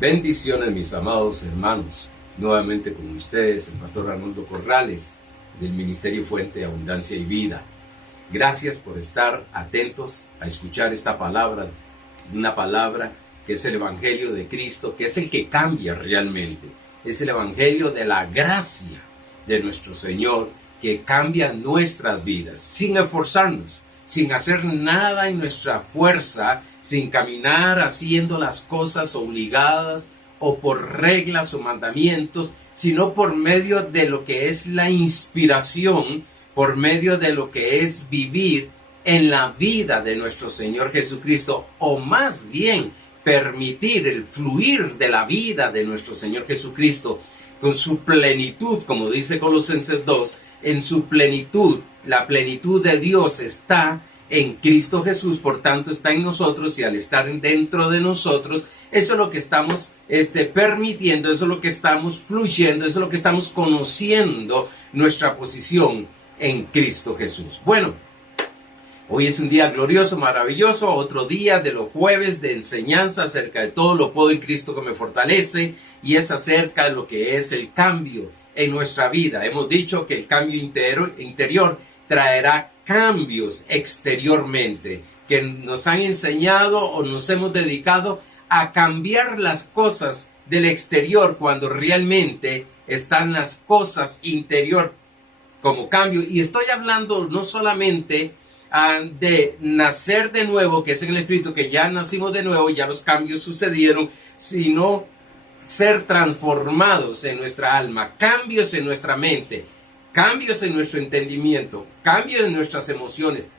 Bendiciones, mis amados hermanos. Nuevamente con ustedes, el pastor Arnoldo Corrales, del Ministerio Fuente de Abundancia y Vida. Gracias por estar atentos a escuchar esta palabra, una palabra que es el Evangelio de Cristo, que es el que cambia realmente. Es el Evangelio de la gracia de nuestro Señor, que cambia nuestras vidas, sin esforzarnos, sin hacer nada en nuestra fuerza, sin caminar haciendo las cosas obligadas o por reglas o mandamientos, sino por medio de lo que es la inspiración, por medio de lo que es vivir en la vida de nuestro Señor Jesucristo, o más bien permitir el fluir de la vida de nuestro Señor Jesucristo con su plenitud, como dice Colosenses 2, en su plenitud. La plenitud de Dios está en Cristo Jesús, por tanto está en nosotros, y al estar dentro de nosotros, eso es lo que estamos permitiendo, eso es lo que estamos fluyendo, eso es lo que estamos conociendo, nuestra posición en Cristo Jesús. Bueno, hoy es un día glorioso, maravilloso, otro día de los jueves de enseñanza acerca de todo lo puedo en Cristo que me fortalece, y es acerca de lo que es el cambio en nuestra vida. Hemos dicho que el cambio interior traerá cambios exteriormente, que nos han enseñado o nos hemos dedicado a cambiar las cosas del exterior cuando realmente están las cosas interior como cambio. Y estoy hablando no solamente de nacer de nuevo, que es en el Espíritu, que ya nacimos de nuevo, ya los cambios sucedieron, sino ser transformados en nuestra alma, cambios en nuestra mente, cambios en nuestro entendimiento, cambios en nuestras emociones,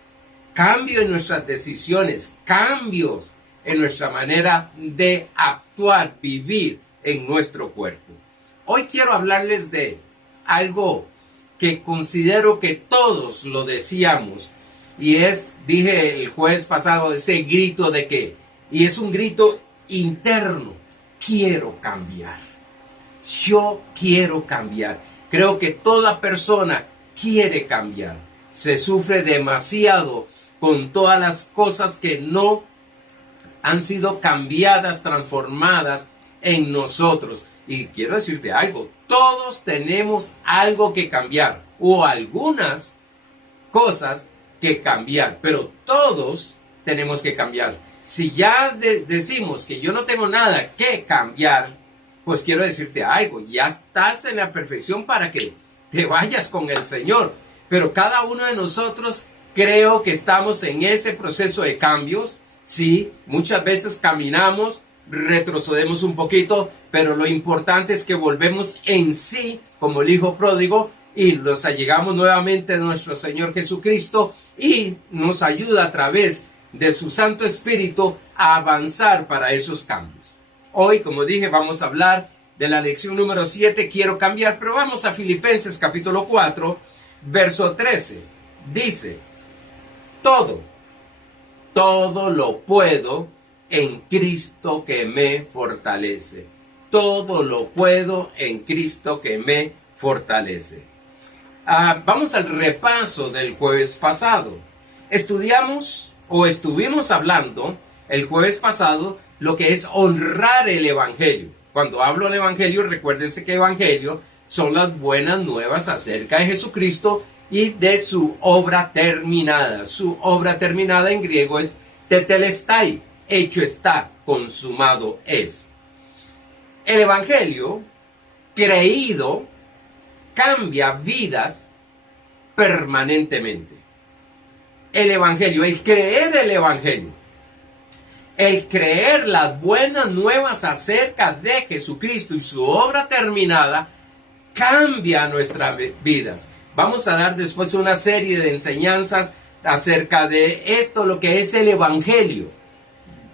cambios en nuestras decisiones, cambios en nuestra manera de actuar, vivir en nuestro cuerpo. Hoy quiero hablarles de algo que considero que todos lo deseamos, y dije el jueves pasado, ese grito de que, y es un grito interno: quiero cambiar. Yo quiero cambiar. Creo que toda persona quiere cambiar. Se sufre demasiado con todas las cosas que no han sido cambiadas, transformadas en nosotros. Y quiero decirte algo: todos tenemos algo que cambiar, o algunas cosas que cambiar, pero todos tenemos que cambiar. Si ya decimos que yo no tengo nada que cambiar, pues quiero decirte algo: ya estás en la perfección para que te vayas con el Señor. Pero cada uno de nosotros creo que estamos en ese proceso de cambios. Sí, muchas veces caminamos, retrocedemos un poquito, pero lo importante es que volvemos en sí, como el hijo pródigo, y nos allegamos nuevamente a nuestro Señor Jesucristo, y nos ayuda a través de su Santo Espíritu a avanzar para esos cambios. Hoy, como dije, vamos a hablar de la lección número 7, quiero cambiar, pero vamos a Filipenses capítulo 4, verso 13. Dice: todo lo puedo en Cristo que me fortalece. Todo lo puedo en Cristo que me fortalece. Vamos al repaso del jueves pasado. Estuvimos hablando el jueves pasado lo que es honrar el Evangelio. Cuando hablo del Evangelio, recuérdense que Evangelio son las buenas nuevas acerca de Jesucristo y de su obra terminada. Su obra terminada en griego es tetelestai, hecho está, consumado es. El Evangelio creído cambia vidas permanentemente. El Evangelio, el creer las buenas nuevas acerca de Jesucristo y su obra terminada, cambia nuestras vidas. Vamos a dar después una serie de enseñanzas acerca de esto, lo que es el Evangelio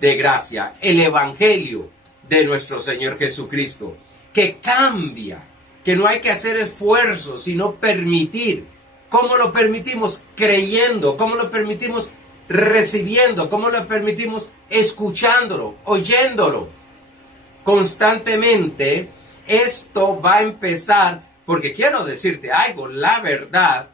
de gracia, el Evangelio de nuestro Señor Jesucristo, que cambia, que no hay que hacer esfuerzos, sino permitir. ¿Cómo lo permitimos? Creyendo. ¿Cómo lo permitimos? Recibiendo. ¿Cómo lo permitimos? Escuchándolo, oyéndolo constantemente. Esto va a empezar, porque quiero decirte algo: la verdad,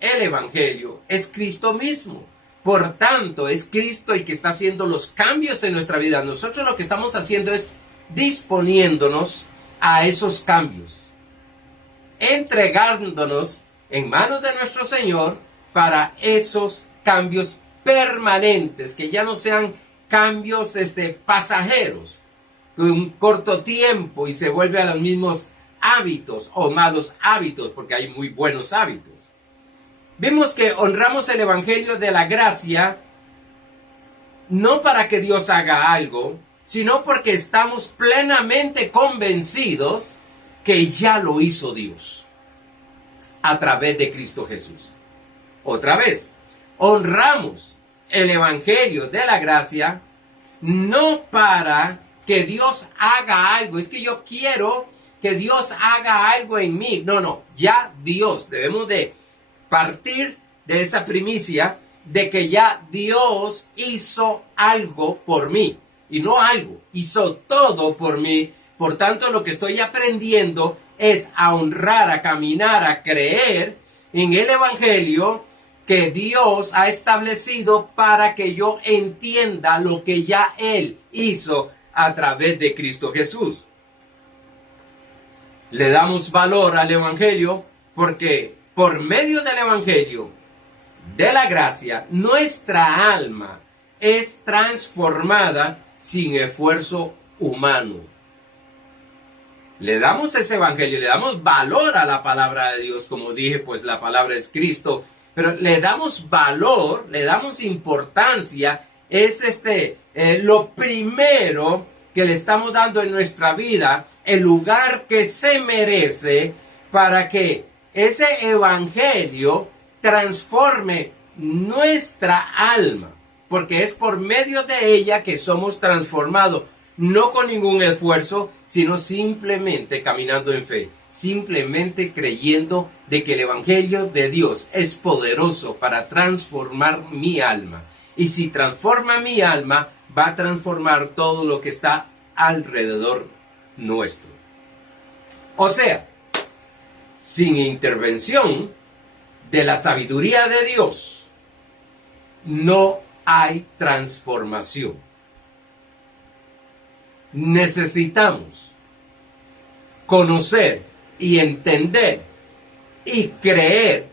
el Evangelio, es Cristo mismo. Por tanto, es Cristo el que está haciendo los cambios en nuestra vida. Nosotros lo que estamos haciendo es disponiéndonos a esos cambios, entregándonos en manos de nuestro Señor para esos cambios permanentes, que ya no sean cambios pasajeros, de un corto tiempo y se vuelve a los mismos hábitos o malos hábitos, porque hay muy buenos hábitos. Vimos que honramos el Evangelio de la gracia no para que Dios haga algo, sino porque estamos plenamente convencidos que ya lo hizo Dios a través de Cristo Jesús. Otra vez, honramos el Evangelio de la gracia no para que Dios haga algo. Es que yo quiero que Dios haga algo en mí. No, ya Dios. Debemos de partir de esa primicia de que ya Dios hizo algo por mí. Y no algo, hizo todo por mí. Por tanto, lo que estoy aprendiendo es a honrar, a caminar, a creer en el Evangelio que Dios ha establecido para que yo entienda lo que ya Él hizo a través de Cristo Jesús. Le damos valor al Evangelio porque por medio del Evangelio de la gracia, nuestra alma es transformada sin esfuerzo humano. Le damos ese Evangelio, le damos valor a la palabra de Dios. Como dije, pues la palabra es Cristo. Pero le damos valor, le damos importancia. Es lo primero que le estamos dando en nuestra vida, el lugar que se merece para que ese Evangelio transforme nuestra alma. Porque es por medio de ella que somos transformados. No con ningún esfuerzo, sino simplemente caminando en fe. Simplemente creyendo de que el Evangelio de Dios es poderoso para transformar mi alma. Y si transforma mi alma, va a transformar todo lo que está alrededor nuestro. O sea, sin intervención de la sabiduría de Dios, no hay transformación. Necesitamos conocer y entender y creer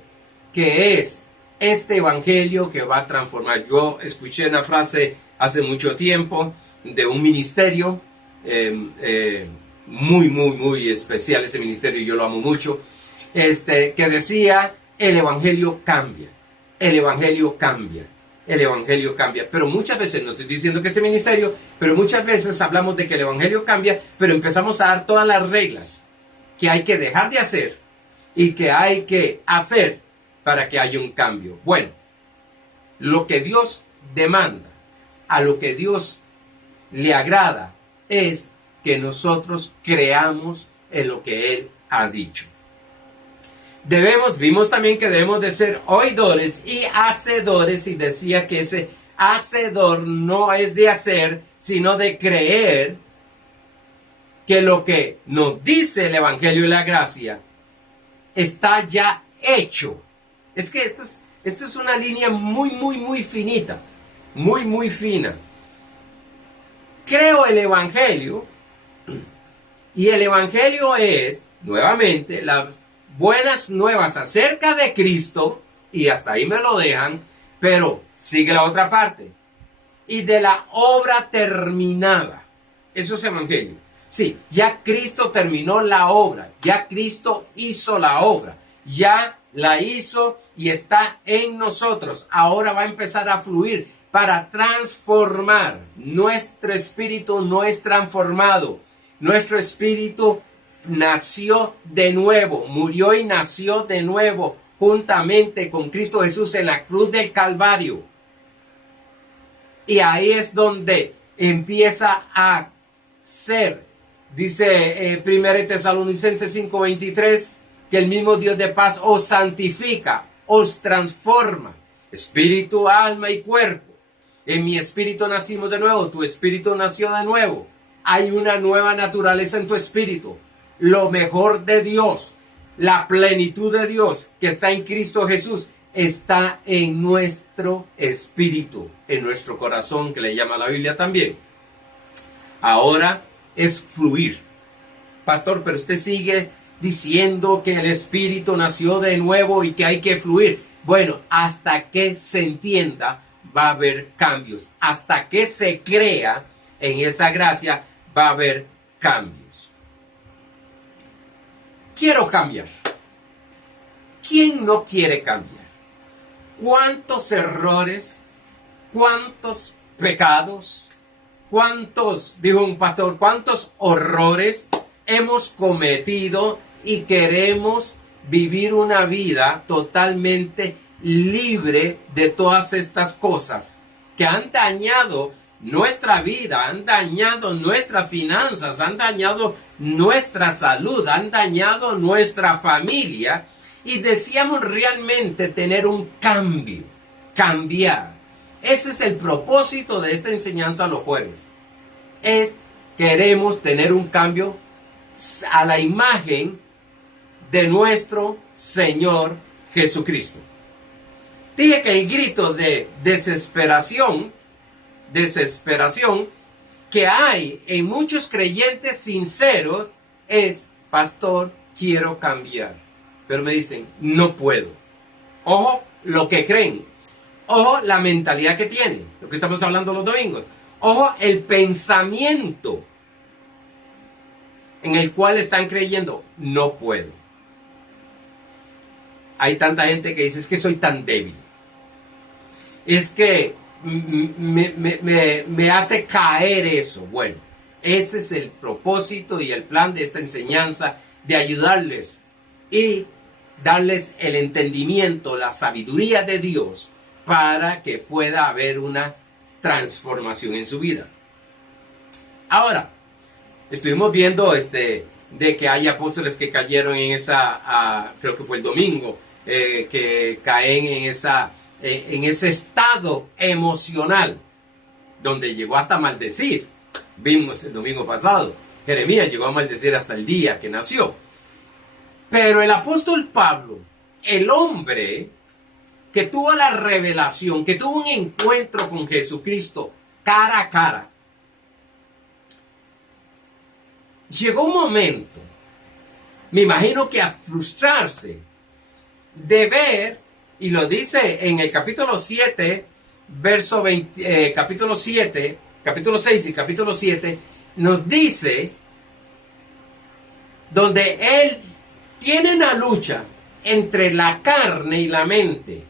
que es este Evangelio que va a transformar. Yo escuché una frase hace mucho tiempo de un ministerio muy especial. Ese ministerio yo lo amo mucho, que decía: el Evangelio cambia, el Evangelio cambia, el Evangelio cambia. Pero muchas veces, no estoy diciendo que este ministerio, pero muchas veces hablamos de que el Evangelio cambia, pero empezamos a dar todas las reglas que hay que dejar de hacer y que hay que hacer para que haya un cambio. Bueno, lo que Dios demanda, a lo que Dios le agrada, es que nosotros creamos en lo que Él ha dicho. Vimos también que debemos de ser oidores y hacedores, y decía que ese hacedor no es de hacer, sino de creer que lo que nos dice el Evangelio y la gracia está ya hecho. Es que esto es una línea muy finita, muy fina. Creo el Evangelio, y el Evangelio es, nuevamente, las buenas nuevas acerca de Cristo, y hasta ahí me lo dejan, pero sigue la otra parte, y de la obra terminada. Eso es Evangelio. Sí, ya Cristo terminó la obra, ya Cristo hizo la obra, ya la hizo y está en nosotros. Ahora va a empezar a fluir para transformar. Nuestro espíritu no es transformado. Nuestro espíritu nació de nuevo, murió y nació de nuevo juntamente con Cristo Jesús en la cruz del Calvario. Y ahí es donde empieza a ser, dice 1 Tesalonicenses 5:23, que el mismo Dios de paz os santifica, os transforma, espíritu, alma y cuerpo. En mi espíritu nacimos de nuevo, tu espíritu nació de nuevo. Hay una nueva naturaleza en tu espíritu. Lo mejor de Dios, la plenitud de Dios que está en Cristo Jesús, está en nuestro espíritu, en nuestro corazón, que le llama la Biblia también. Ahora es fluir. Pastor, pero usted sigue diciendo que el Espíritu nació de nuevo y que hay que fluir. Bueno, hasta que se entienda va a haber cambios. Hasta que se crea en esa gracia va a haber cambios. Quiero cambiar. ¿Quién no quiere cambiar? ¿Cuántos errores? ¿Cuántos pecados? ¿Cuántos, dijo un pastor, cuántos horrores hemos cometido y queremos vivir una vida totalmente libre de todas estas cosas que han dañado nuestra vida, han dañado nuestras finanzas, han dañado nuestra salud, han dañado nuestra familia y deseamos realmente tener un cambio, cambiar? Ese es el propósito de esta enseñanza los jueves. Queremos tener un cambio a la imagen de nuestro Señor Jesucristo. Dije que el grito de desesperación que hay en muchos creyentes sinceros es: pastor, quiero cambiar, pero me dicen, no puedo. Ojo lo que creen, ojo la mentalidad que tienen, lo que estamos hablando los domingos, ojo el pensamiento en el cual están creyendo, no puedo. Hay tanta gente que dice, es que soy tan débil, es que me hace caer eso. Bueno, ese es el propósito y el plan de esta enseñanza, de ayudarles y darles el entendimiento, la sabiduría de Dios para que pueda haber una transformación en su vida. Ahora, estuvimos viendo de que hay apóstoles que cayeron en esa, creo que fue el domingo, que caen en ese estado emocional, donde llegó hasta maldecir. Vimos el domingo pasado, Jeremías llegó a maldecir hasta el día que nació. Pero el apóstol Pablo, el hombre que tuvo la revelación, que tuvo un encuentro con Jesucristo cara a cara, llegó un momento, me imagino que a frustrarse, de ver, y lo dice en el capítulo 7, capítulo 6 y capítulo 7, nos dice, donde él tiene una lucha entre la carne y la mente.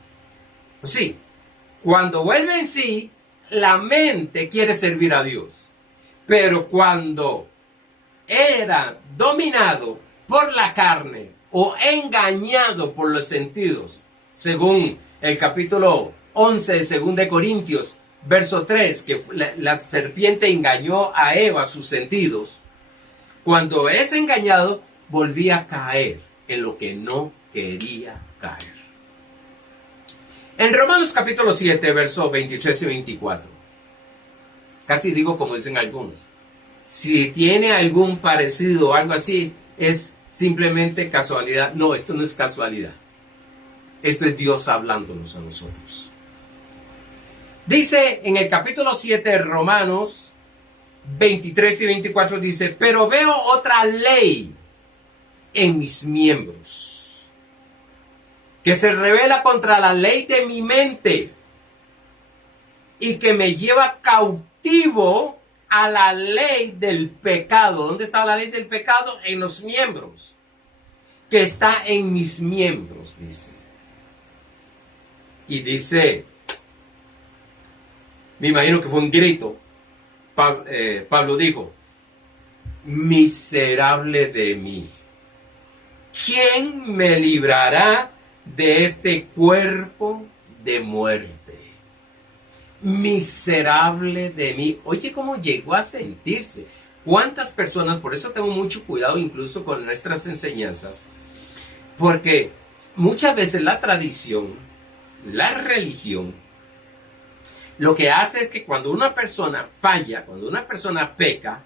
Sí, cuando vuelve en sí, la mente quiere servir a Dios, pero cuando era dominado por la carne o engañado por los sentidos, según el capítulo 11 de 2 de Corintios, verso 3, que la serpiente engañó a Eva sus sentidos. Cuando es engañado, volvía a caer en lo que no quería caer. En Romanos capítulo 7, versos 23 y 24, casi digo como dicen algunos, si tiene algún parecido o algo así, es simplemente casualidad. No, esto no es casualidad. Esto es Dios hablándonos a nosotros. Dice en el capítulo 7 de Romanos 23 y 24, dice, pero veo otra ley en mis miembros, que se revela contra la ley de mi mente y que me lleva cautivo a la ley del pecado. ¿Dónde está la ley del pecado? En los miembros. Que está en mis miembros, dice. Y dice, me imagino que fue un grito. Pablo dijo, miserable de mí. ¿Quién me librará de este cuerpo de muerte? Miserable de mí. Oye, cómo llegó a sentirse. ¿Cuántas personas? Por eso tengo mucho cuidado incluso con nuestras enseñanzas, porque muchas veces la tradición, la religión, lo que hace es que cuando una persona falla, cuando una persona peca,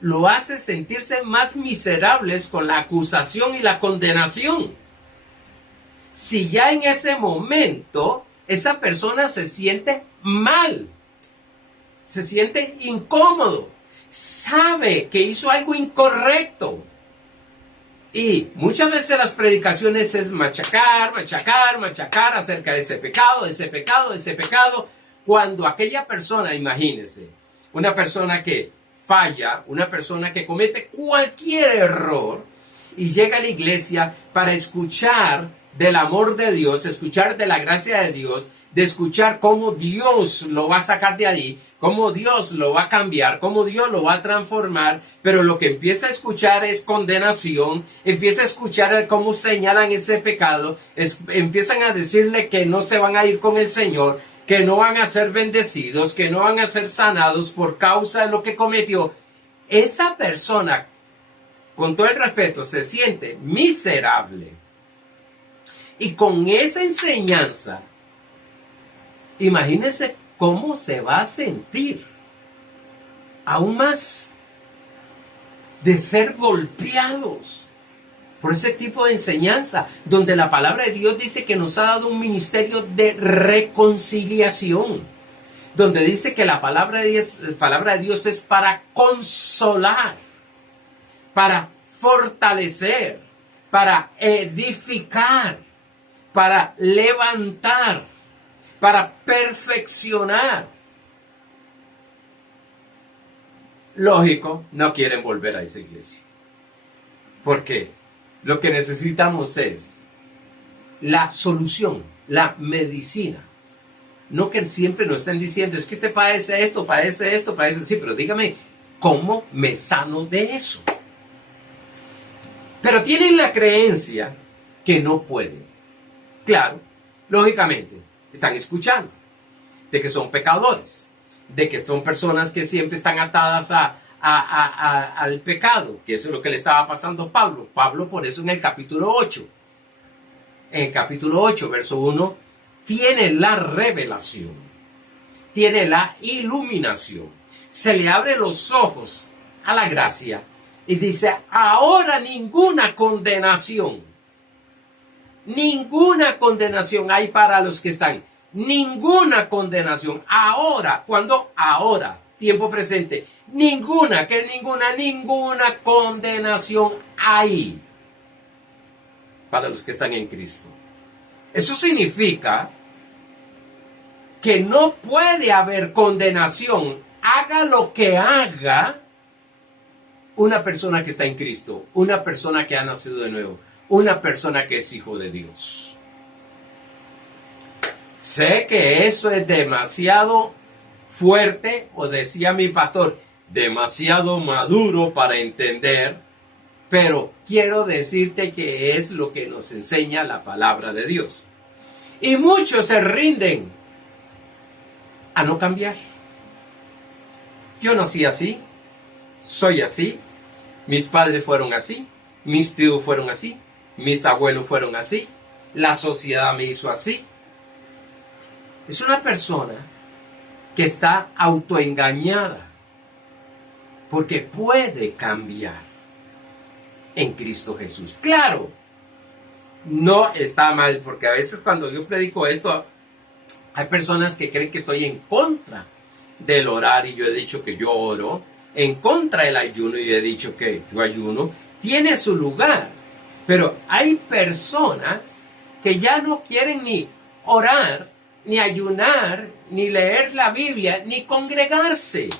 lo hace sentirse más miserables con la acusación y la condenación. Si ya en ese momento esa persona se siente mal, se siente incómodo, sabe que hizo algo incorrecto. Y muchas veces las predicaciones es machacar acerca de ese pecado, cuando aquella persona, imagínense, una persona que falla, una persona que comete cualquier error y llega a la iglesia para escuchar del amor de Dios, escuchar de la gracia de Dios, de escuchar cómo Dios lo va a sacar de ahí, cómo Dios lo va a cambiar, cómo Dios lo va a transformar, pero lo que empieza a escuchar es condenación, empieza a escuchar cómo señalan ese pecado, empiezan a decirle que no se van a ir con el Señor, que no van a ser bendecidos, que no van a ser sanados por causa de lo que cometió. Esa persona, con todo el respeto, se siente miserable. Y con esa enseñanza, imagínense cómo se va a sentir. Aún más de ser golpeados por ese tipo de enseñanza, donde la palabra de Dios dice que nos ha dado un ministerio de reconciliación, donde dice que la palabra de Dios es para consolar, para fortalecer, para edificar, para levantar, para perfeccionar. Lógico, no quieren volver a esa iglesia. ¿Por qué? Lo que necesitamos es la solución, la medicina. No que siempre nos estén diciendo, es que usted padece esto, sí, pero dígame, ¿cómo me sano de eso? Pero tienen la creencia que no pueden. Claro, lógicamente, están escuchando de que son pecadores, de que son personas que siempre están atadas al pecado, que eso es lo que le estaba pasando a Pablo. Pablo, por eso en el capítulo 8, verso 1, tiene la revelación, tiene la iluminación, se le abren los ojos a la gracia y dice, ahora ninguna condenación hay para los que están. Ninguna condenación. Ahora, ¿cuándo? Ahora, tiempo presente. Ninguna condenación hay para los que están en Cristo. Eso significa que no puede haber condenación, haga lo que haga una persona que está en Cristo, una persona que ha nacido de nuevo, una persona que es hijo de Dios. Sé que eso es demasiado fuerte, o decía mi pastor, demasiado maduro para entender, pero quiero decirte que es lo que nos enseña la palabra de Dios. Y muchos se rinden a no cambiar. Yo nací así, soy así, mis padres fueron así, mis tíos fueron así, mis abuelos fueron así, la sociedad me hizo así. Es una persona que está autoengañada porque puede cambiar en Cristo Jesús. Claro, no está mal, porque a veces cuando yo predico esto, hay personas que creen que estoy en contra del orar y yo he dicho que yo oro, en contra del ayuno y he dicho que yo ayuno, tiene su lugar. Pero hay personas que ya no quieren ni orar, ni ayunar, ni leer la Biblia, ni congregarse,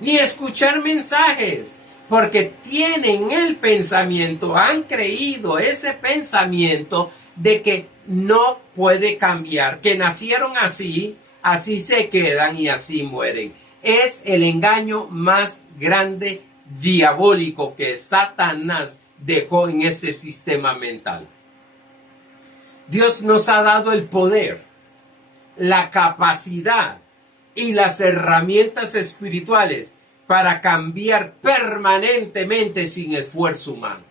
ni escuchar mensajes, porque tienen el pensamiento, han creído ese pensamiento de que no puede cambiar, que nacieron así, así se quedan y así mueren. Es el engaño más grande diabólico que Satanás dejó en este sistema mental. Dios nos ha dado el poder, la capacidad y las herramientas espirituales para cambiar permanentemente sin esfuerzo humano.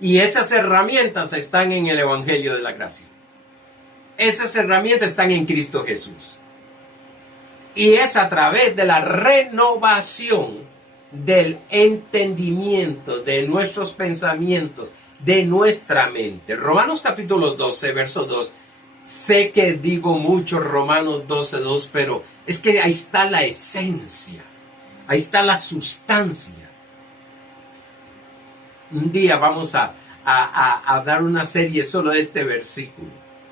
Y esas herramientas están en el Evangelio de la Gracia. Esas herramientas están en Cristo Jesús. Y es a través de la renovación del entendimiento de nuestros pensamientos, de nuestra mente. Romanos capítulo 12, verso 2, Sé que digo mucho Romanos 12:2, pero es que ahí está la esencia, ahí está la sustancia. Un día vamos a dar una serie solo de este versículo.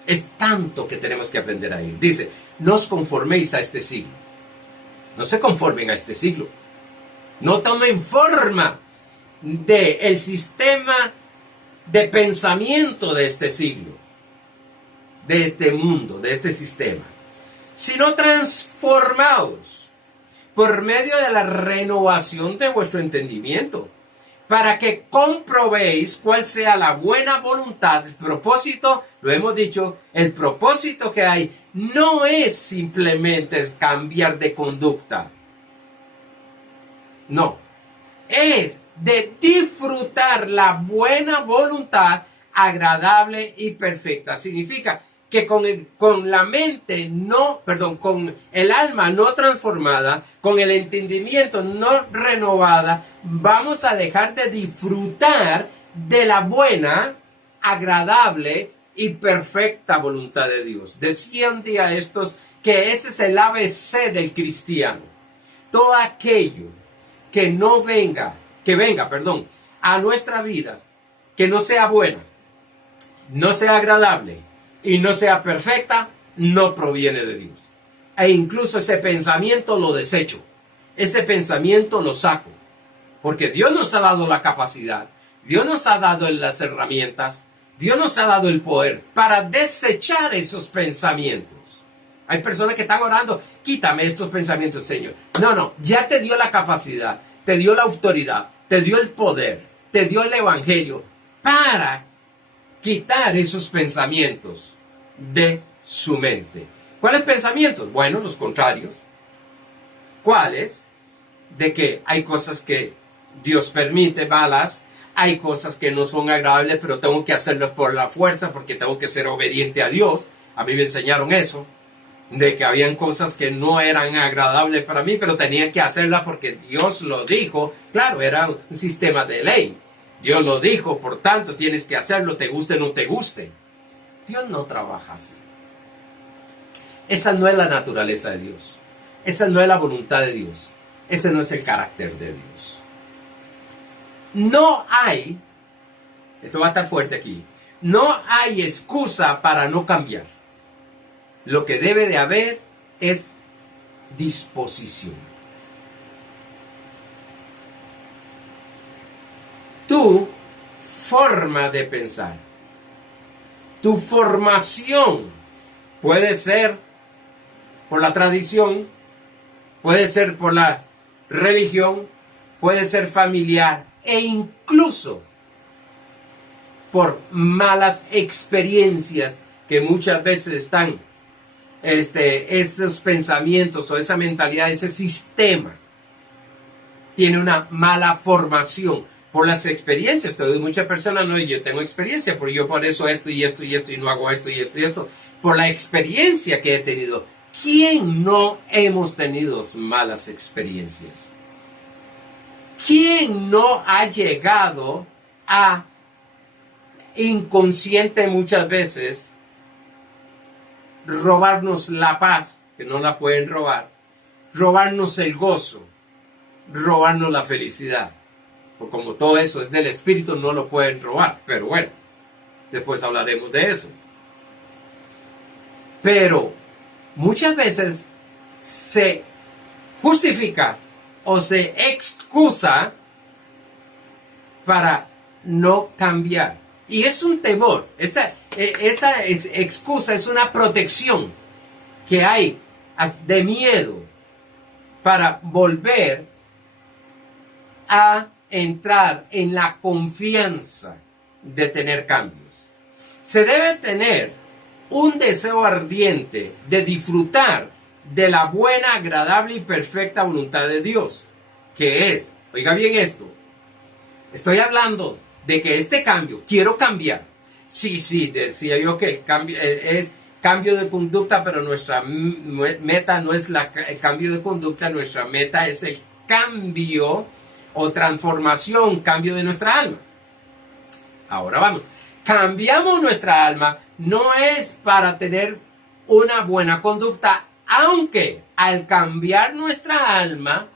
Es tanto que tenemos que aprender a ir. Dice, no os conforméis a este siglo. No se conformen a este siglo. No tomen forma del sistema de pensamiento de este siglo, de este mundo, de este sistema, sino transformaos por medio de la renovación de vuestro entendimiento, para que comprobéis cuál sea la buena voluntad, el propósito. Lo hemos dicho, el propósito que hay no es simplemente cambiar de conducta, no, es de disfrutar la buena voluntad agradable y perfecta. Significa que con la mente con el alma no transformada, con el entendimiento no renovada, vamos a dejar de disfrutar de la buena, agradable y perfecta voluntad de Dios. Decía un día estos que ese es el ABC del cristiano. Todo aquello que venga a nuestras vidas, que no sea buena, no sea agradable y no sea perfecta, no proviene de Dios. E incluso ese pensamiento lo desecho, ese pensamiento lo saco, porque Dios nos ha dado la capacidad, Dios nos ha dado las herramientas, Dios nos ha dado el poder para desechar esos pensamientos. Hay personas que están orando, quítame estos pensamientos, Señor. No, ya te dio la capacidad, te dio la autoridad, te dio el poder, te dio el evangelio para quitar esos pensamientos de su mente. ¿Cuáles pensamientos? Bueno, los contrarios. ¿Cuáles? De que hay cosas que Dios permite, malas, hay cosas que no son agradables, pero tengo que hacerlas por la fuerza porque tengo que ser obediente a Dios. A mí me enseñaron eso, de que habían cosas que no eran agradables para mí, pero tenía que hacerlas porque Dios lo dijo. Claro, era un sistema de ley. Dios lo dijo, por tanto tienes que hacerlo, te guste o no te guste. Dios no trabaja así. Esa no es la naturaleza de Dios. Esa no es la voluntad de Dios. Ese no es el carácter de Dios. No hay, esto va a estar fuerte aquí, no hay excusa para no cambiar. Lo que debe de haber es disposición. Tu forma de pensar, tu formación puede ser por la tradición, puede ser por la religión, puede ser familiar e incluso por malas experiencias que muchas veces están esos pensamientos o esa mentalidad, ese sistema tiene una mala formación por las experiencias. Muchas personas, no, yo tengo experiencia, pero yo por eso esto y esto y esto y no hago esto y esto y esto, por la experiencia que he tenido. ¿Quién no hemos tenido malas experiencias? ¿Quién no ha llegado a inconsciente muchas veces robarnos la paz, que no la pueden robarnos el gozo, robarnos la felicidad? Porque como todo eso es del espíritu, no lo pueden robar. Pero bueno, después hablaremos de eso. Pero muchas veces se justifica o se excusa para no cambiar. Y es un temor. Esa excusa es una protección que hay de miedo para volver a entrar en la confianza de tener cambios. Se debe tener un deseo ardiente de disfrutar de la buena, agradable y perfecta voluntad de Dios, que es, oiga bien esto, estoy hablando de que este cambio, quiero cambiar. Sí, decía yo que el cambio es cambio de conducta, pero nuestra meta no es el cambio de conducta, nuestra meta es el cambio o transformación, cambio de nuestra alma. Ahora vamos, cambiamos nuestra alma no es para tener una buena conducta, aunque al cambiar nuestra alma,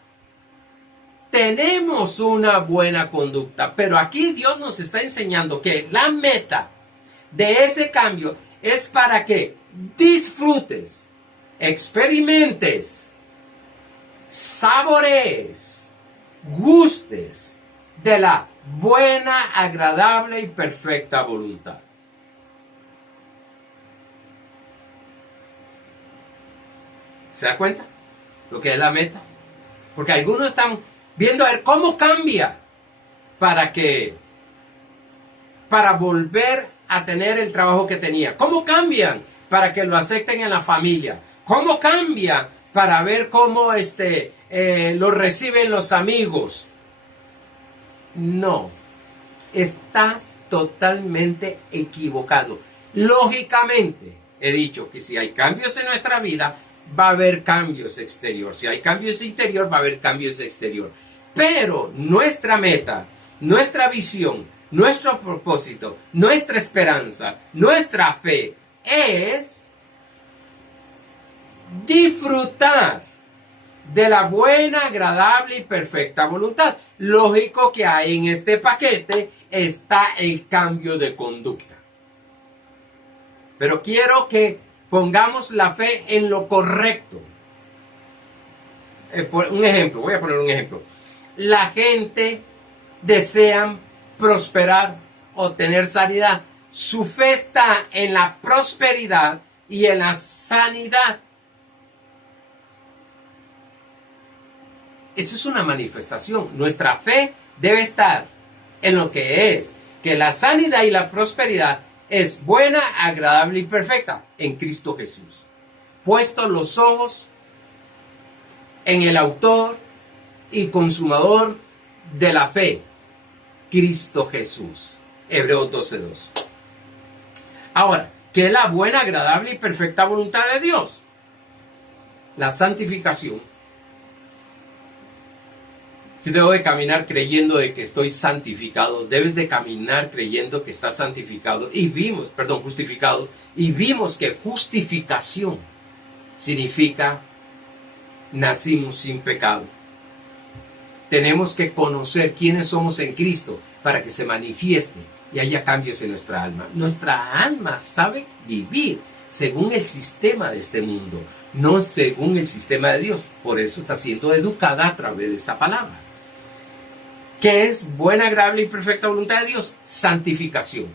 tenemos una buena conducta. Pero aquí Dios nos está enseñando que la meta de ese cambio es para que disfrutes, experimentes, saborees, gustes de la buena, agradable y perfecta voluntad. ¿Se da cuenta lo que es la meta? Porque algunos están viendo a ver cómo cambia para volver a tener el trabajo que tenía. ¿Cómo cambian para que lo acepten en la familia? ¿Cómo cambia para ver cómo lo reciben los amigos? No, estás totalmente equivocado. Lógicamente, he dicho que si hay cambios en nuestra vida, va a haber cambios exteriores. Si hay cambios interior, va a haber cambios exterior. Pero nuestra meta, nuestra visión, nuestro propósito, nuestra esperanza, nuestra fe es disfrutar de la buena, agradable y perfecta voluntad. Lógico que ahí en este paquete está el cambio de conducta. Pero quiero que pongamos la fe en lo correcto. Un ejemplo, voy a poner un ejemplo. La gente desea prosperar o tener sanidad. Su fe está en la prosperidad y en la sanidad. Eso es una manifestación. Nuestra fe debe estar en lo que es, que la sanidad y la prosperidad es buena, agradable y perfecta en Cristo Jesús. Puesto los ojos en el autor y consumador de la fe, Cristo Jesús. Hebreos 12:2. Ahora, ¿qué es la buena, agradable y perfecta voluntad de Dios? La santificación. Yo debo de caminar creyendo de que estoy santificado. Debes de caminar creyendo que estás santificado. Justificados. Y vimos que justificación significa nacimos sin pecado. Tenemos que conocer quiénes somos en Cristo para que se manifieste y haya cambios en nuestra alma. Nuestra alma sabe vivir según el sistema de este mundo, no según el sistema de Dios. Por eso está siendo educada a través de esta palabra. ¿Qué es buena, agradable y perfecta voluntad de Dios? Santificación.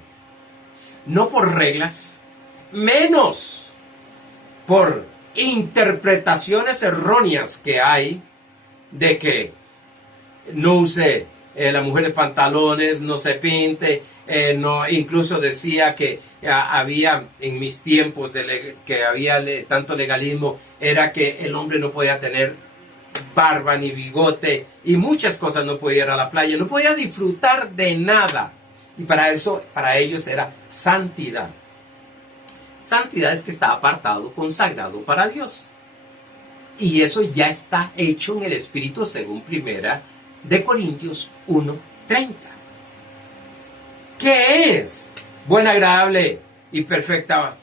No por reglas, menos por interpretaciones erróneas que hay de que no use la mujer de pantalones, no se pinte, incluso decía que había en mis tiempos que había tanto legalismo, era que el hombre no podía tener barba ni bigote y muchas cosas, no podía ir a la playa, no podía disfrutar de nada. Y para eso, para ellos era santidad. Santidad es que está apartado, consagrado para Dios. Y eso ya está hecho en el Espíritu según 1 Corintios 1:30. ¿Qué es buena, agradable y perfecta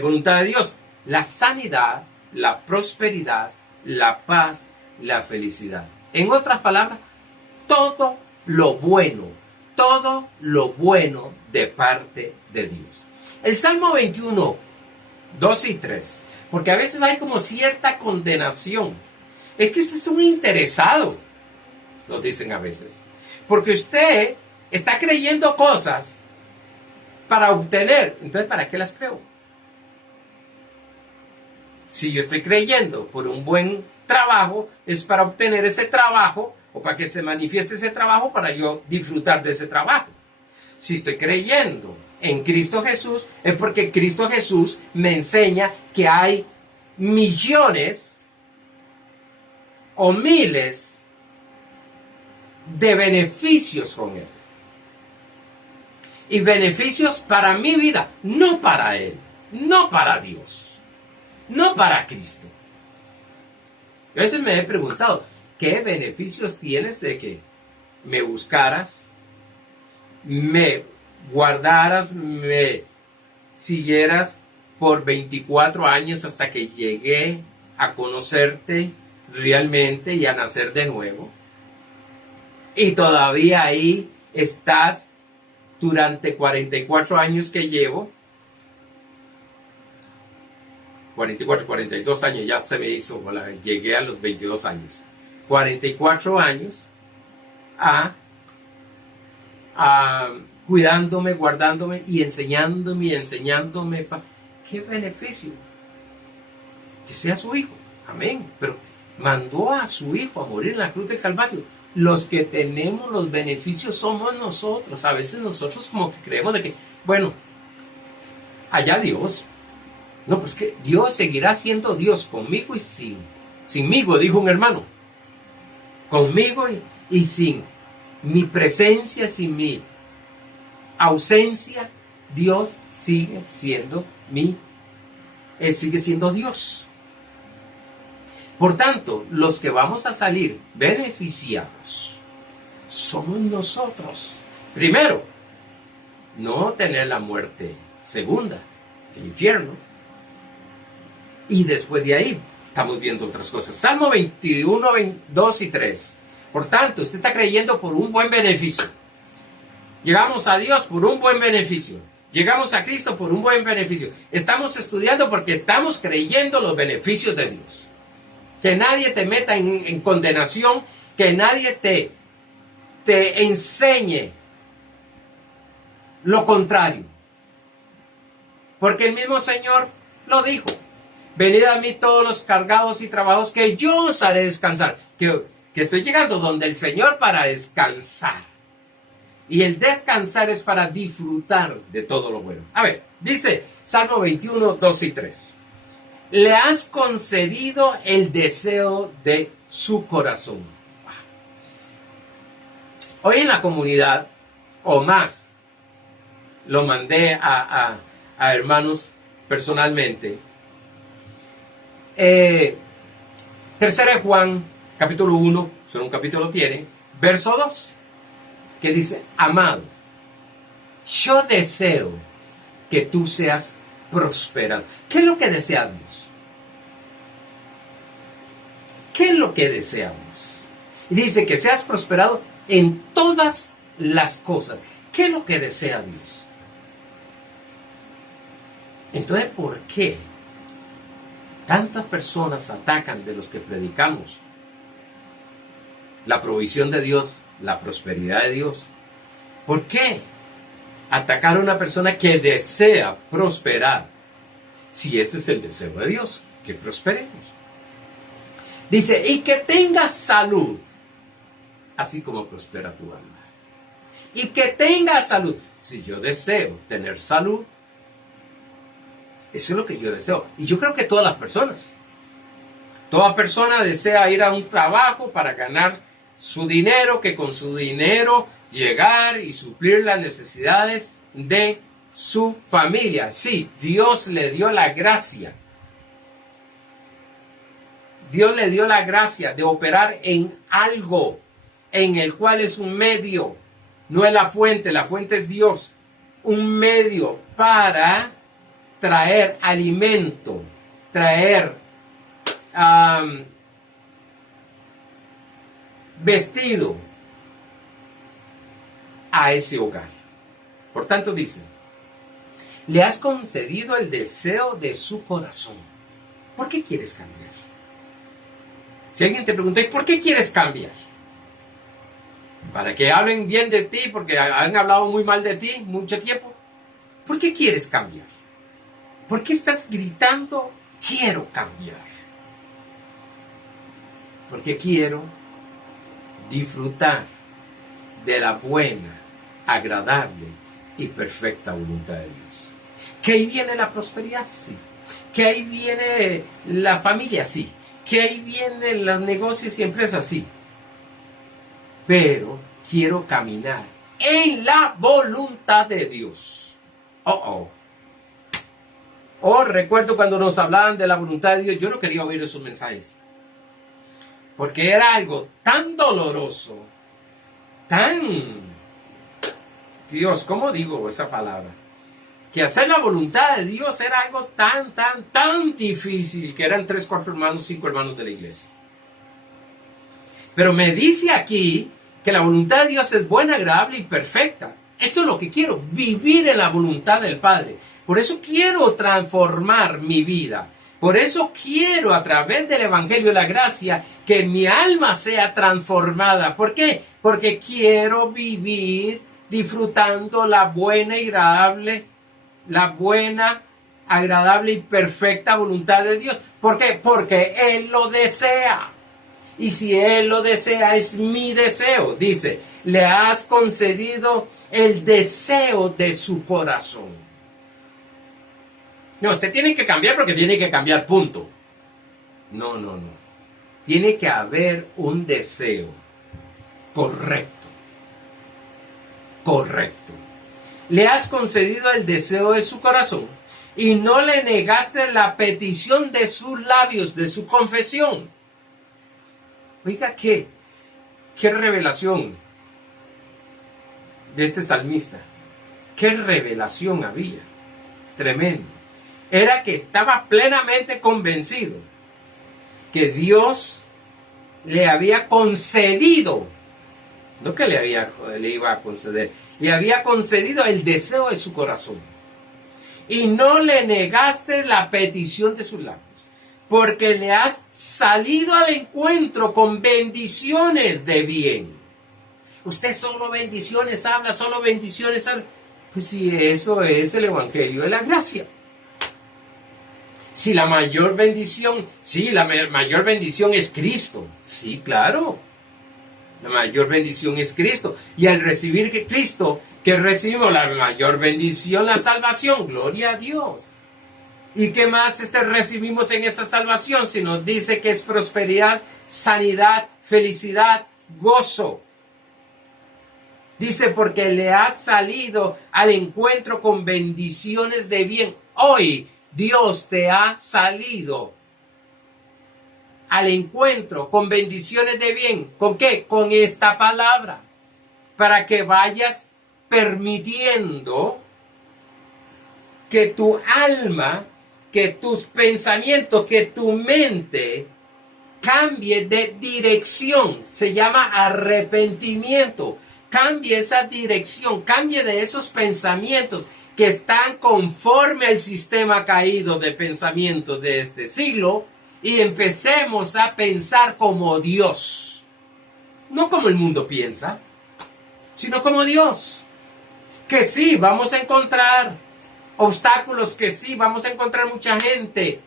voluntad de Dios? La sanidad, la prosperidad, la paz, la felicidad. En otras palabras, todo lo bueno de parte de Dios. El Salmo 21, 2 y 3, porque a veces hay como cierta condenación. Es que usted es un interesado, lo dicen a veces, porque usted está creyendo cosas para obtener. Entonces, ¿para qué las creo? Si yo estoy creyendo por un buen trabajo, es para obtener ese trabajo o para que se manifieste ese trabajo para yo disfrutar de ese trabajo. Si estoy creyendo en Cristo Jesús, es porque Cristo Jesús me enseña que hay millones o miles de beneficios con Él. Y beneficios para mi vida, no para Él, no para Dios, no para Cristo. Yo a veces me he preguntado, ¿qué beneficios tienes de que me buscaras, me guardaras, me siguieras por 24 años hasta que llegué a conocerte realmente y a nacer de nuevo. Y todavía ahí estás durante 44 años que llevo. 44, 42 años, ya se me hizo, llegué a los 22 años. 44 años cuidándome, guardándome y enseñándome. ¿Qué beneficio? Que sea su hijo. Amén. Pero mandó a su hijo a morir en la cruz del Calvario. Los que tenemos los beneficios somos nosotros. A veces nosotros como que creemos de que, bueno, allá Dios. No, pues que Dios seguirá siendo Dios conmigo y sinmigo, dijo un hermano. Conmigo y sin mi presencia, sin mi ausencia, Dios sigue siendo sigue siendo Dios. Por tanto, los que vamos a salir beneficiados somos nosotros. Primero, no tener la muerte segunda, el infierno. Y después de ahí, estamos viendo otras cosas. Salmo 21, 2 y 3. Por tanto, usted está creyendo por un buen beneficio. Llegamos a Dios por un buen beneficio. Llegamos a Cristo por un buen beneficio. Estamos estudiando porque estamos creyendo los beneficios de Dios. Que nadie te meta en condenación, que nadie te enseñe lo contrario. Porque el mismo Señor lo dijo. Venid a mí todos los cargados y trabajados, que yo os haré descansar. Que estoy llegando donde el Señor para descansar. Y el descansar es para disfrutar de todo lo bueno. A ver, dice Salmo 21, 2 y 3. Le has concedido el deseo de su corazón. Hoy en la comunidad, o más, lo mandé a hermanos personalmente. Tercera de Juan, capítulo 1, solo un capítulo tiene, verso 2, que dice, amado, yo deseo que tú seas prosperado. ¿Qué es lo que desea Dios? ¿Qué es lo que deseamos? Y dice que seas prosperado en todas las cosas. ¿Qué es lo que desea Dios? Entonces, ¿por qué tantas personas atacan de los que predicamos la provisión de Dios, la prosperidad de Dios? ¿Por qué atacar a una persona que desea prosperar si ese es el deseo de Dios, que prosperemos? Dice, y que tengas salud, así como prospera tu alma. Y que tengas salud. Si yo deseo tener salud, eso es lo que yo deseo. Y yo creo que todas las personas. Toda persona desea ir a un trabajo para ganar su dinero, que con su dinero llegar y suplir las necesidades de su familia. Sí, Dios le dio la gracia. Dios le dio la gracia de operar en algo en el cual es un medio. No es la fuente es Dios. Un medio para traer alimento, traer vestido a ese hogar. Por tanto dice, le has concedido el deseo de su corazón. ¿Por qué quieres cambiar? Si alguien te pregunta, ¿por qué quieres cambiar? ¿Para que hablen bien de ti? ¿Porque han hablado muy mal de ti mucho tiempo? ¿Por qué quieres cambiar? ¿Por qué estás gritando, quiero cambiar? Porque quiero disfrutar de la buena, agradable y perfecta voluntad de Dios. ¿Que ahí viene la prosperidad? Sí. ¿Que ahí viene la familia? Sí. ¿Que ahí vienen los negocios y empresas? Sí. Pero quiero caminar en la voluntad de Dios. Recuerdo cuando nos hablaban de la voluntad de Dios, yo no quería oír esos mensajes. Porque era algo tan doloroso, tan... Dios, ¿cómo digo esa palabra? que hacer la voluntad de Dios era algo tan difícil, que eran 3, 4 hermanos, 5 hermanos de la iglesia. Pero me dice aquí que la voluntad de Dios es buena, agradable y perfecta. Eso es lo que quiero, vivir en la voluntad del Padre. Por eso quiero transformar mi vida. Por eso quiero, a través del Evangelio de la Gracia, que mi alma sea transformada. ¿Por qué? Porque quiero vivir disfrutando la buena agradable y perfecta voluntad de Dios. ¿Por qué? Porque Él lo desea. Y si Él lo desea, es mi deseo. Dice, le has concedido el deseo de su corazón. No, usted tiene que cambiar porque tiene que cambiar, punto. No. Tiene que haber un deseo correcto. Le has concedido el deseo de su corazón y no le negaste la petición de sus labios, de su confesión. Oiga, qué revelación de este salmista. Qué revelación había. Tremendo. Era que estaba plenamente convencido que Dios le había concedido, no que le iba a conceder, le había concedido el deseo de su corazón. Y no le negaste la petición de sus labios, porque le has salido al encuentro con bendiciones de bien. Usted solo bendiciones habla, Pues si eso es el Evangelio de la Gracia. Si la mayor bendición, la mayor bendición es Cristo. Sí, claro. La mayor bendición es Cristo. Y al recibir Cristo, que recibimos la mayor bendición, la salvación. Gloria a Dios. ¿Y qué más recibimos en esa salvación? Si nos dice que es prosperidad, sanidad, felicidad, gozo. Dice, porque le has salido al encuentro con bendiciones de bien. Hoy Dios te ha salido al encuentro con bendiciones de bien. ¿Con qué? Con esta palabra. Para que vayas permitiendo que tu alma, que tus pensamientos, que tu mente cambie de dirección. Se llama arrepentimiento. Cambie esa dirección, cambie de esos pensamientos que están conforme al sistema caído de pensamiento de este siglo y empecemos a pensar como Dios. No como el mundo piensa, sino como Dios. Que sí, vamos a encontrar obstáculos, que sí, vamos a encontrar mucha gente,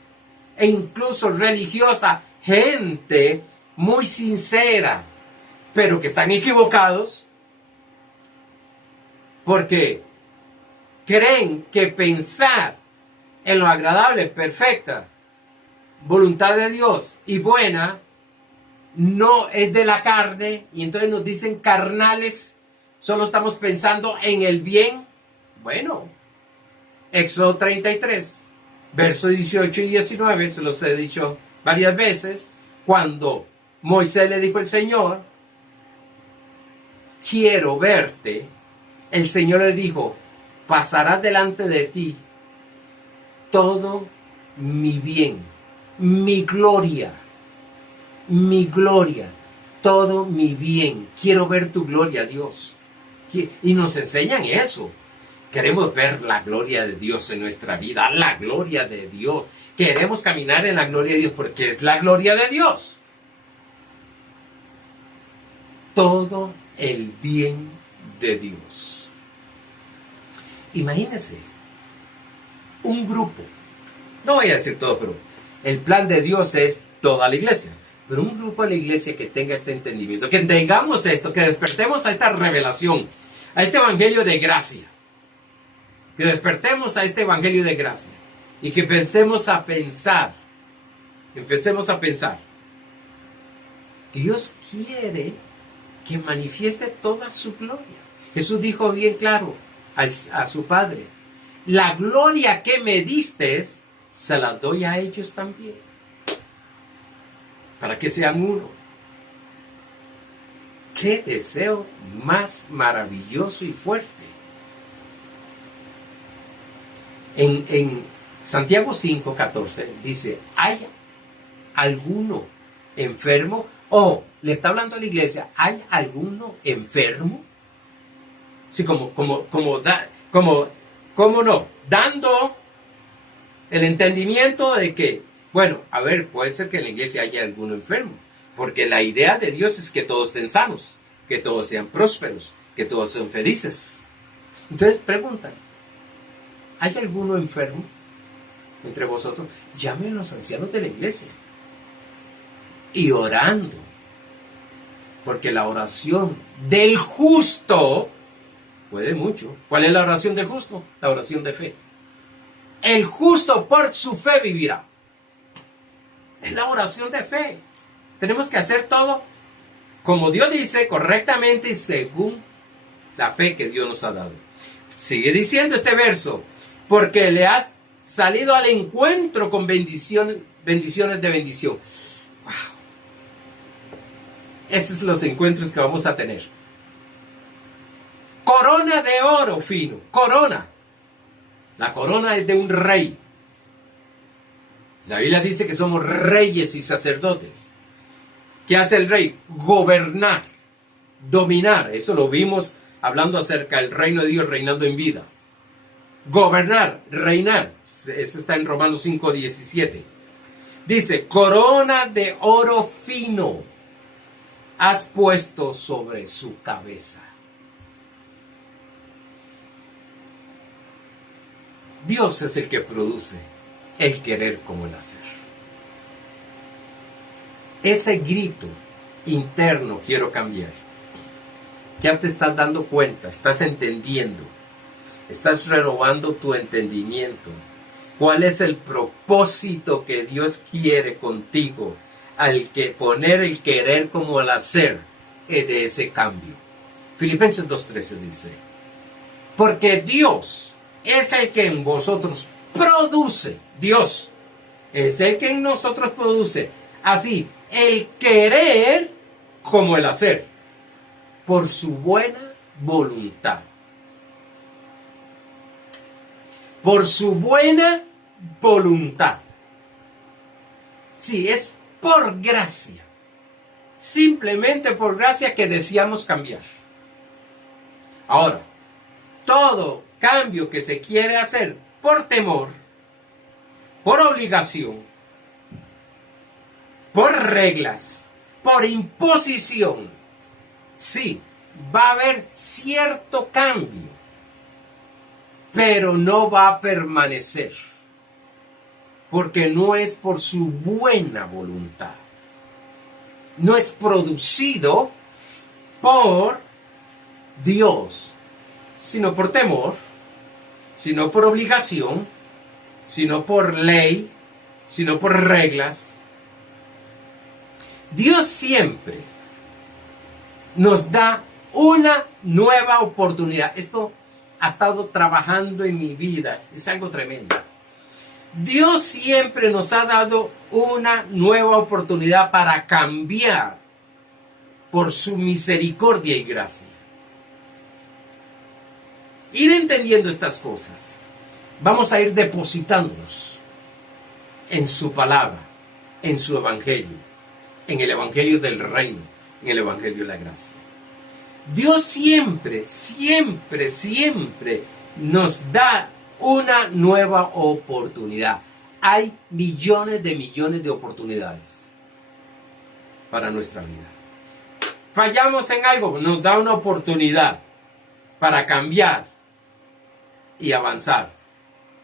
e incluso religiosa, gente muy sincera, pero que están equivocados porque creen que pensar en lo agradable, perfecta, voluntad de Dios y buena, no es de la carne, y entonces nos dicen carnales, solo estamos pensando en el bien. Bueno, Éxodo 33, versos 18 y 19, se los he dicho varias veces, cuando Moisés le dijo al Señor, quiero verte, el Señor le dijo, pasará delante de ti todo mi bien, mi gloria, todo mi bien. Quiero ver tu gloria, Dios. Y nos enseñan eso. Queremos ver la gloria de Dios en nuestra vida, la gloria de Dios. Queremos caminar en la gloria de Dios porque es la gloria de Dios. Todo el bien de Dios. Imagínense, un grupo, no voy a decir todo, pero el plan de Dios es toda la iglesia, pero un grupo de la iglesia que tenga este entendimiento, que tengamos esto, que despertemos a esta revelación, a este evangelio de gracia, que despertemos a este evangelio de gracia y que empecemos a pensar, Dios quiere que manifieste toda su gloria. Jesús dijo bien claro a su Padre, la gloria que me diste se la doy a ellos también, para que sean uno. Qué deseo más maravilloso y fuerte. En Santiago 5:14 dice, ¿hay alguno enfermo? O le está hablando a la iglesia, ¿hay alguno enfermo? Sí, ¿cómo no? Dando el entendimiento de que, bueno, a ver, puede ser que en la iglesia haya alguno enfermo, porque la idea de Dios es que todos estén sanos, que todos sean prósperos, que todos sean felices. Entonces preguntan, ¿hay alguno enfermo entre vosotros? Llamen a los ancianos de la iglesia y orando, porque la oración del justo puede mucho. ¿Cuál es la oración del justo? La oración de fe. El justo por su fe vivirá. Es la oración de fe. Tenemos que hacer todo como Dios dice, correctamente y según la fe que Dios nos ha dado. Sigue diciendo este verso, porque le has salido al encuentro con bendiciones de bendición. Wow. Esos son los encuentros que vamos a tener. Corona de oro fino, corona. La corona es de un rey. La Biblia dice que somos reyes y sacerdotes. ¿Qué hace el rey? Gobernar, dominar. Eso lo vimos hablando acerca del reino de Dios reinando en vida. Gobernar, reinar. Eso está en Romanos 5:17. Dice, corona de oro fino has puesto sobre su cabeza. Dios es el que produce el querer como el hacer. Ese grito interno, quiero cambiar. Ya te estás dando cuenta, estás entendiendo, estás renovando tu entendimiento. ¿Cuál es el propósito que Dios quiere contigo al que poner el querer como el hacer de ese cambio? Filipenses 2:13 dice, porque Dios es el que en vosotros produce. Dios es el que en nosotros produce. Así, el querer como el hacer. Por su buena voluntad. Por su buena voluntad. Sí, es por gracia. Simplemente por gracia que deseamos cambiar. Ahora, todo cambio que se quiere hacer por temor, por obligación, por reglas, por imposición, sí, va a haber cierto cambio, pero no va a permanecer, porque no es por su buena voluntad, no es producido por Dios, sino por temor, sino por obligación, sino por ley, sino por reglas. Dios siempre nos da una nueva oportunidad. Esto ha estado trabajando en mi vida, es algo tremendo. Dios siempre nos ha dado una nueva oportunidad para cambiar por su misericordia y gracia. Ir entendiendo estas cosas, vamos a ir depositándonos en su palabra, en su evangelio, en el evangelio del reino, en el evangelio de la gracia. Dios siempre, siempre, siempre nos da una nueva oportunidad. Hay millones de oportunidades para nuestra vida. Fallamos en algo, nos da una oportunidad para cambiar y avanzar.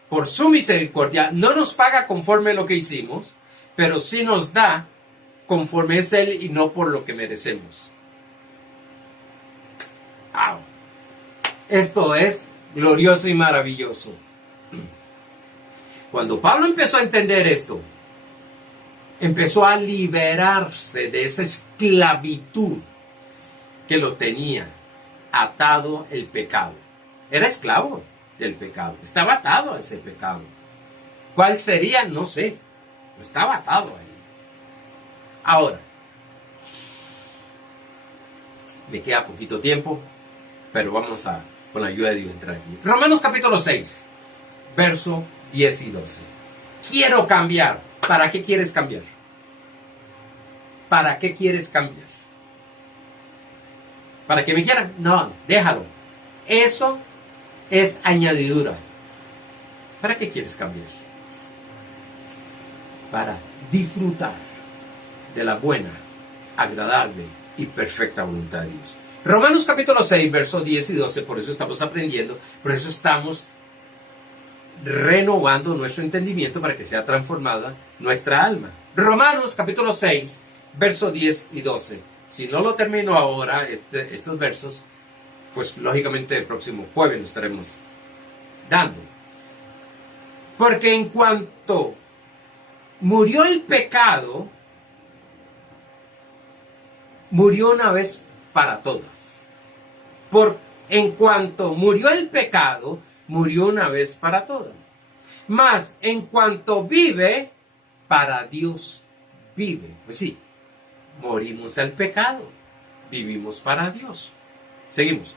Por su misericordia, no nos paga conforme lo que hicimos, pero sí nos da conforme es Él y no por lo que merecemos. ¡Wow! Esto es glorioso y maravilloso. Cuando Pablo empezó a entender esto, empezó a liberarse de esa esclavitud que lo tenía atado el pecado. Era esclavo del pecado, estaba atado a ese pecado. ¿Cuál sería? No sé, estaba atado ahí. Ahora, me queda poquito tiempo, pero vamos a, con la ayuda de Dios, entrar aquí. Romanos capítulo 6. verso 10 y 12. Quiero cambiar. ¿Para qué quieres cambiar? ¿Para qué quieres cambiar? ¿Para que me quieran? No, déjalo. Eso es añadidura. ¿Para qué quieres cambiar? Para disfrutar de la buena, agradable y perfecta voluntad de Dios. Romanos capítulo 6, versos 10 y 12, por eso estamos aprendiendo, por eso estamos renovando nuestro entendimiento para que sea transformada nuestra alma. Romanos capítulo 6, versos 10 y 12. Si no lo termino ahora, estos versos, pues lógicamente el próximo jueves lo estaremos dando. Porque en cuanto murió el pecado, murió una vez para todas. En cuanto murió el pecado, murió una vez para todas. Mas en cuanto vive, para Dios vive. Pues sí, morimos al pecado, vivimos para Dios. Seguimos.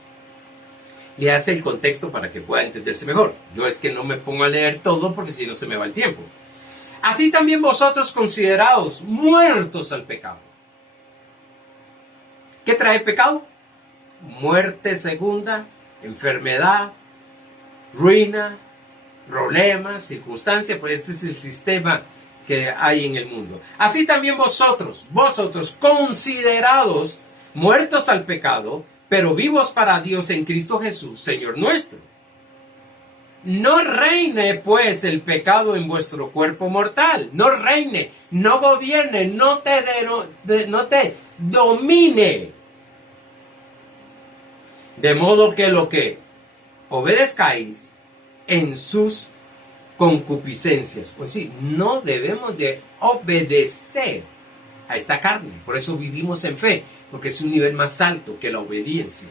Le hace el contexto para que pueda entenderse mejor. Yo es que no me pongo a leer todo porque si no se me va el tiempo. Así también vosotros considerados muertos al pecado. ¿Qué trae pecado? Muerte segunda, enfermedad, ruina, problemas, circunstancias. Pues este es el sistema que hay en el mundo. Así también vosotros considerados muertos al pecado, pero vivos para Dios en Cristo Jesús, Señor nuestro. No reine pues el pecado en vuestro cuerpo mortal. No reine, no gobierne, no te domine. De modo que lo que obedezcáis en sus concupiscencias. Pues sí, no debemos de obedecer a esta carne. Por eso vivimos en fe, porque es un nivel más alto que la obediencia.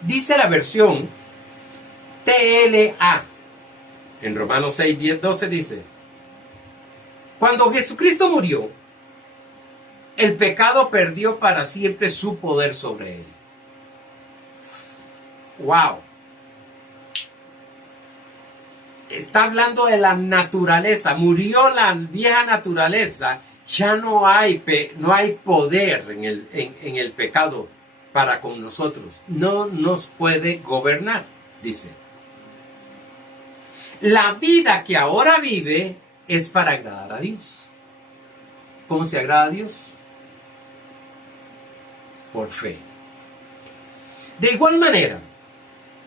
Dice la versión TLA, en Romanos 6, 10, 12 dice: cuando Jesucristo murió, el pecado perdió para siempre su poder sobre él. ¡Wow! Está hablando de la naturaleza. Murió la vieja naturaleza. Ya no hay poder en el pecado para con nosotros. No nos puede gobernar, dice. La vida que ahora vive es para agradar a Dios. ¿Cómo se agrada a Dios? Por fe. De igual manera,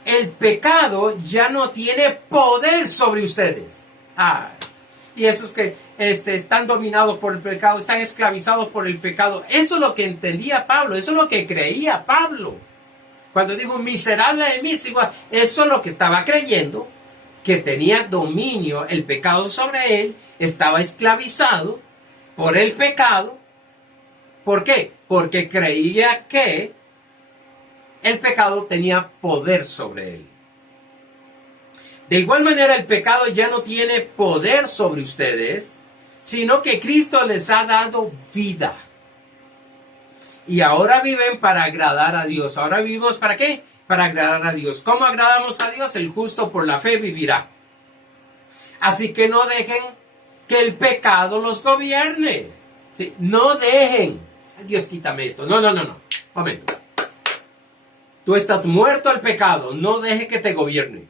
el pecado ya no tiene poder sobre ustedes. Y esos que están dominados por el pecado, están esclavizados por el pecado. Eso es lo que entendía Pablo, eso es lo que creía Pablo. Cuando digo miserable de mí, eso es lo que estaba creyendo, que tenía dominio el pecado sobre él, estaba esclavizado por el pecado. ¿Por qué? Porque creía que el pecado tenía poder sobre él. De igual manera, el pecado ya no tiene poder sobre ustedes, sino que Cristo les ha dado vida. Y ahora viven para agradar a Dios. Ahora vivimos ¿para qué? Para agradar a Dios. ¿Cómo agradamos a Dios? El justo por la fe vivirá. Así que no dejen que el pecado los gobierne. ¿Sí? No dejen. Dios, quítame esto. No. Momento. Tú estás muerto al pecado. No deje que te gobierne.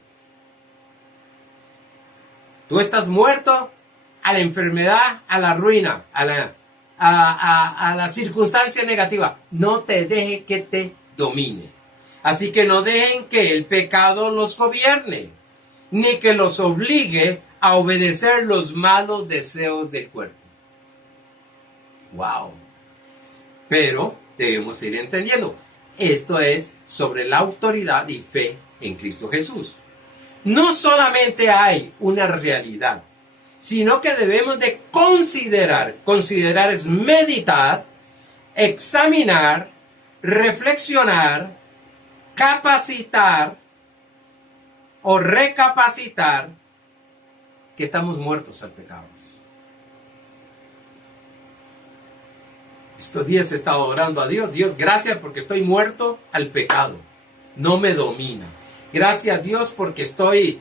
Tú estás muerto a la enfermedad, a la ruina, a la circunstancia negativa. No te deje que te domine. Así que no dejen que el pecado los gobierne, ni que los obligue a obedecer los malos deseos del cuerpo. ¡Wow! Pero debemos ir entendiendo. Esto es sobre la autoridad y fe en Cristo Jesús. No solamente hay una realidad, sino que debemos de considerar. Considerar es meditar, examinar, reflexionar, capacitar o recapacitar que estamos muertos al pecado. Estos días he estado orando a Dios. Dios, gracias porque estoy muerto al pecado. No me domina. Gracias a Dios porque estoy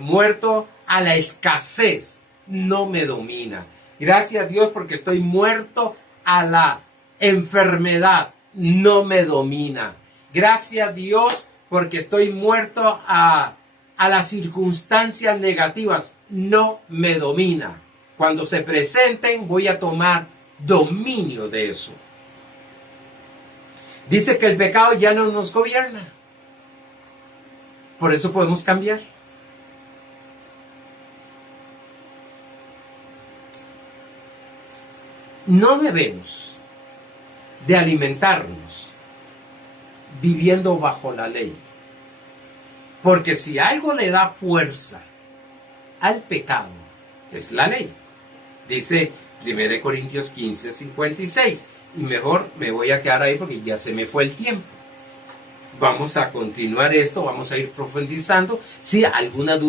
muerto a la escasez, no me domina. Gracias a Dios porque estoy muerto a la enfermedad, no me domina. Gracias a Dios porque estoy muerto a las circunstancias negativas, no me domina. Cuando se presenten voy a tomar dominio de eso. Dice que el pecado ya no nos gobierna. Por eso podemos cambiar. No debemos de alimentarnos viviendo bajo la ley. Porque si algo le da fuerza al pecado, es la ley. Dice 1 Corintios 15, 56. Y mejor me voy a quedar ahí porque ya se me fue el tiempo. Vamos a continuar esto, vamos a ir profundizando. Si algunas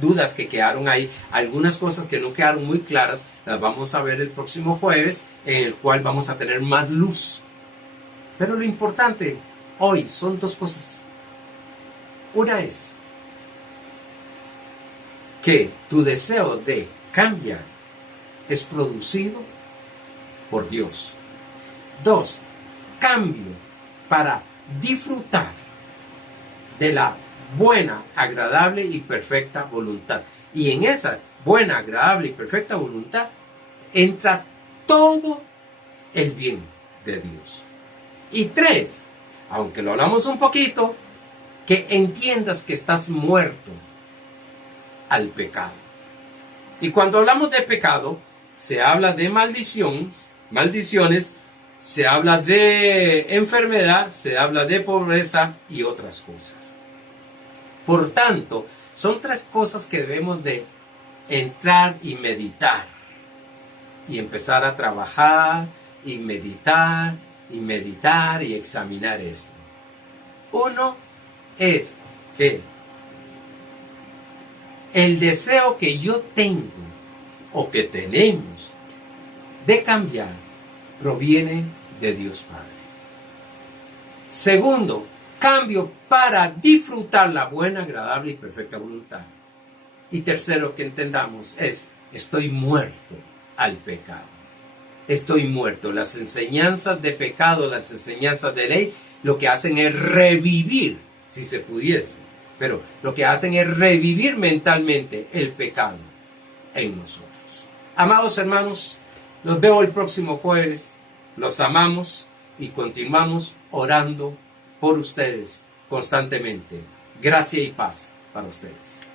dudas que quedaron ahí, algunas cosas que no quedaron muy claras, las vamos a ver el próximo jueves, en el cual vamos a tener más luz. Pero lo importante hoy son dos cosas. Una es que tu deseo de cambiar es producido por Dios. 2, cambio para disfrutar de la buena, agradable y perfecta voluntad. Y en esa buena, agradable y perfecta voluntad entra todo el bien de Dios. Y 3, aunque lo hablamos un poquito, que entiendas que estás muerto al pecado. Y cuando hablamos de pecado, se habla de maldiciones, se habla de enfermedad, se habla de pobreza y otras cosas. Por tanto, son 3 cosas que debemos de entrar y meditar. Y empezar a trabajar y meditar y examinar esto. Uno es que el deseo que yo tengo o que tenemos de cambiar proviene de Dios Padre. Segundo, cambio para disfrutar la buena, agradable y perfecta voluntad. Y tercero que entendamos es, estoy muerto al pecado. Estoy muerto. Las enseñanzas de pecado, las enseñanzas de ley, lo que hacen es revivir, si se pudiese, pero lo que hacen es revivir mentalmente el pecado en nosotros. Amados hermanos, los veo el próximo jueves. Los amamos y continuamos orando por ustedes constantemente. Gracia y paz para ustedes.